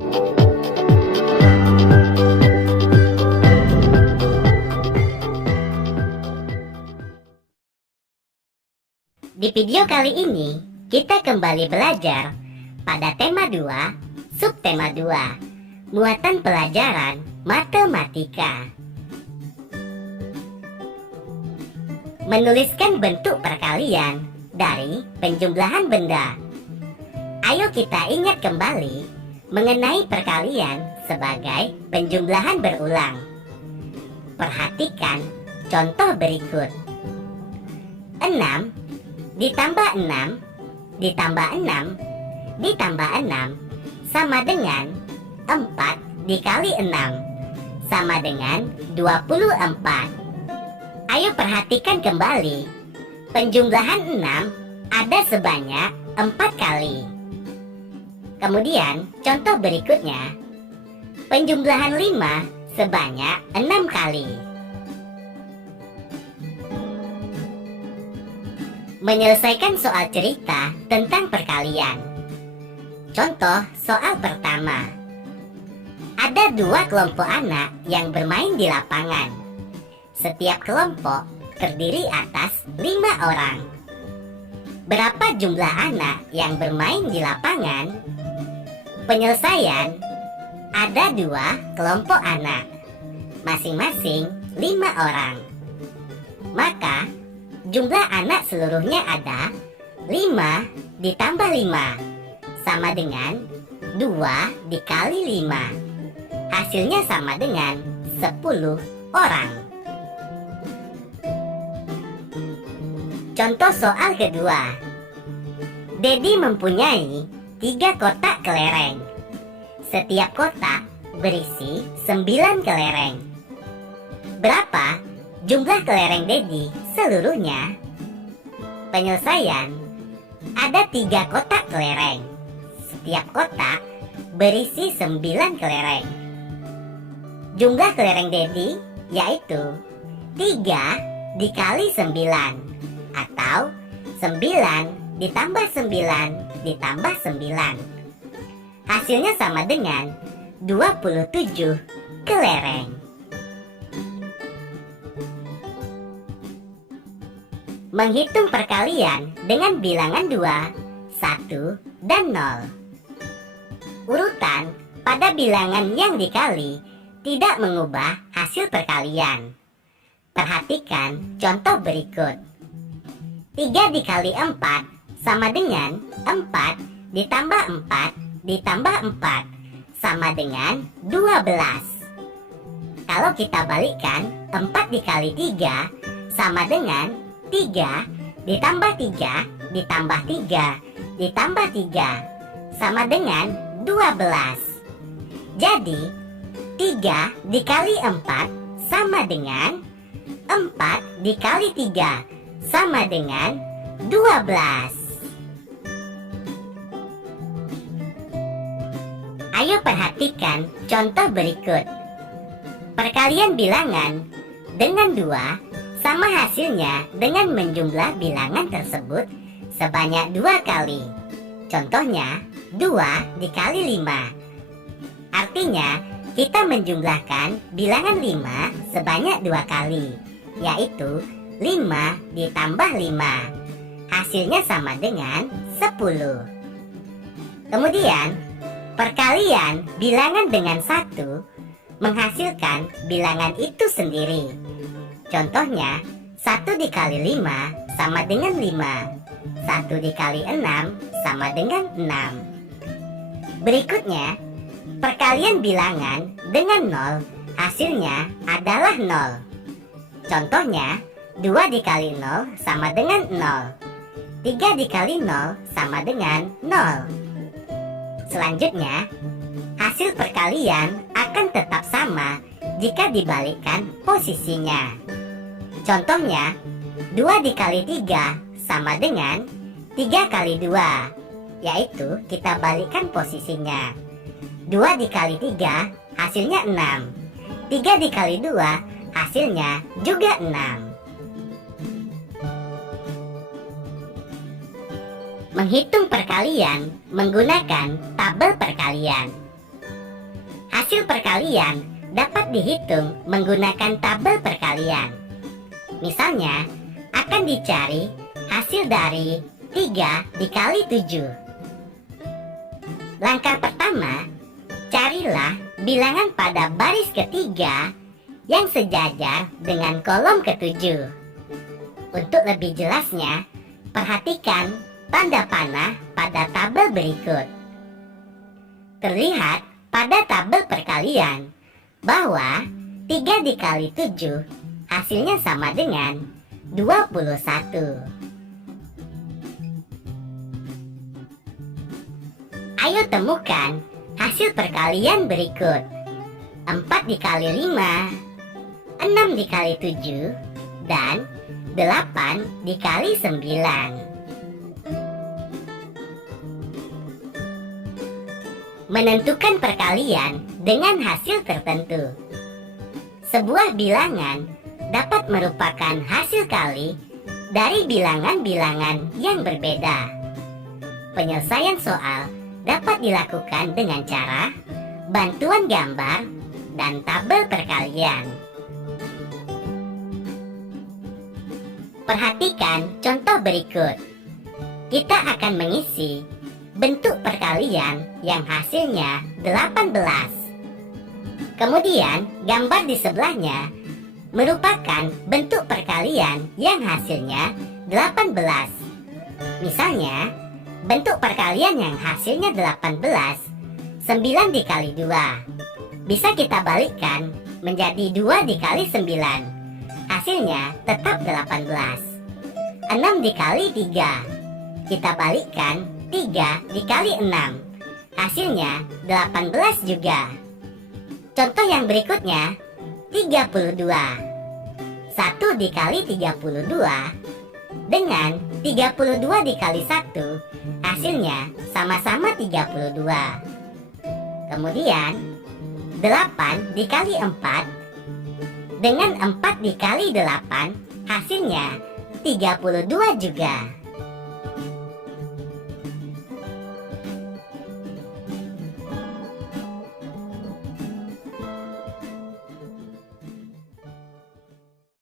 Di video kali ini, kita kembali belajar pada tema 2, subtema 2, muatan pelajaran matematika. Menuliskan bentuk perkalian dari penjumlahan benda. Ayo kita ingat kembali mengenai perkalian sebagai penjumlahan berulang. Perhatikan contoh berikut. 6 ditambah 6 ditambah 6 ditambah 6 sama dengan 4 dikali 6 sama dengan 24. Ayo perhatikan kembali. Penjumlahan 6 ada sebanyak 4 kali. Kemudian contoh berikutnya. Penjumlahan 5 sebanyak 6 kali. Menyelesaikan soal cerita tentang perkalian. Contoh soal pertama. Ada 2 kelompok anak yang bermain di lapangan. Setiap kelompok terdiri atas 5 orang. Berapa jumlah anak yang bermain di lapangan? Penyelesaian. Ada 2 kelompok anak, masing-masing 5 orang. Maka jumlah anak seluruhnya ada 5 ditambah 5 sama dengan 2 dikali 5. Hasilnya sama dengan 10 orang. Contoh soal kedua. Dedi mempunyai 3 kotak kelereng. Setiap kotak berisi 9 kelereng. Berapa jumlah kelereng Dedi seluruhnya? Penyelesaian. Ada 3 kotak kelereng. Setiap kotak berisi 9 kelereng. Jumlah kelereng Dedi yaitu 3 dikali 9 atau 9 ditambah 9 ditambah 9. Hasilnya sama dengan 27 kelereng. Menghitung perkalian dengan bilangan 2, 1, dan 0. Urutan pada bilangan yang dikali tidak mengubah hasil perkalian. Perhatikan contoh berikut. 3 dikali 4 sama dengan 4 ditambah 4 ditambah 4 sama dengan 12. Kalau kita balikkan, 4 dikali 3 sama dengan 3 ditambah 3 ditambah 3 ditambah 3 sama dengan 12. Jadi 3 dikali 4 sama dengan 4 dikali 3 sama dengan 12. Ayo perhatikan contoh berikut. Perkalian bilangan dengan 2 sama hasilnya dengan menjumlah bilangan tersebut sebanyak 2 kali. Contohnya 2 dikali 5. Artinya kita menjumlahkan bilangan 5 sebanyak 2 kali, yaitu 5 ditambah 5. Hasilnya sama dengan 10. Kemudian perkalian bilangan dengan 1 menghasilkan bilangan itu sendiri. Contohnya 1 dikali 5 sama dengan 5. 1 dikali 6 sama dengan 6. Berikutnya, perkalian bilangan dengan 0 hasilnya adalah 0. Contohnya 2 dikali 0 sama dengan 0. 3 dikali 0 sama dengan 0. Selanjutnya, hasil perkalian akan tetap sama jika dibalikkan posisinya. Contohnya, 2 dikali 3 sama dengan 3 kali 2, yaitu kita balikkan posisinya. 2 dikali 3 hasilnya 6. 3 dikali 2 hasilnya juga 6. Menghitung perkalian menggunakan tabel perkalian. Hasil perkalian dapat dihitung menggunakan tabel perkalian. Misalnya, akan dicari hasil dari 3 dikali 7. Langkah pertama, carilah bilangan pada baris ketiga yang sejajar dengan kolom ketujuh. Untuk lebih jelasnya, perhatikan tanda panah pada tabel berikut. Terlihat pada tabel perkalian bahwa 3 dikali 7 hasilnya sama dengan 21. Ayo temukan hasil perkalian berikut. 4 dikali 5, 6 dikali 7, dan 8 dikali 9. Menentukan perkalian dengan hasil tertentu. Sebuah bilangan dapat merupakan hasil kali dari bilangan-bilangan yang berbeda. Penyelesaian soal dapat dilakukan dengan cara bantuan gambar dan tabel perkalian. Perhatikan contoh berikut. Kita akan mengisi bentuk perkalian yang hasilnya 18. Kemudian gambar di sebelahnya merupakan bentuk perkalian yang hasilnya 18. Misalnya, bentuk perkalian yang hasilnya 18, 9 dikali 2. Bisa kita balikkan menjadi 2 dikali 9. Hasilnya tetap 18. 6 dikali 3. Kita balikkan 3 dikali 6. Hasilnya 18 juga. Contoh yang berikutnya, 32. 1 dikali 32 dengan 32 dikali 1, hasilnya sama-sama 32. Kemudian 8 dikali 4 dengan 4 dikali 8, hasilnya 32 juga.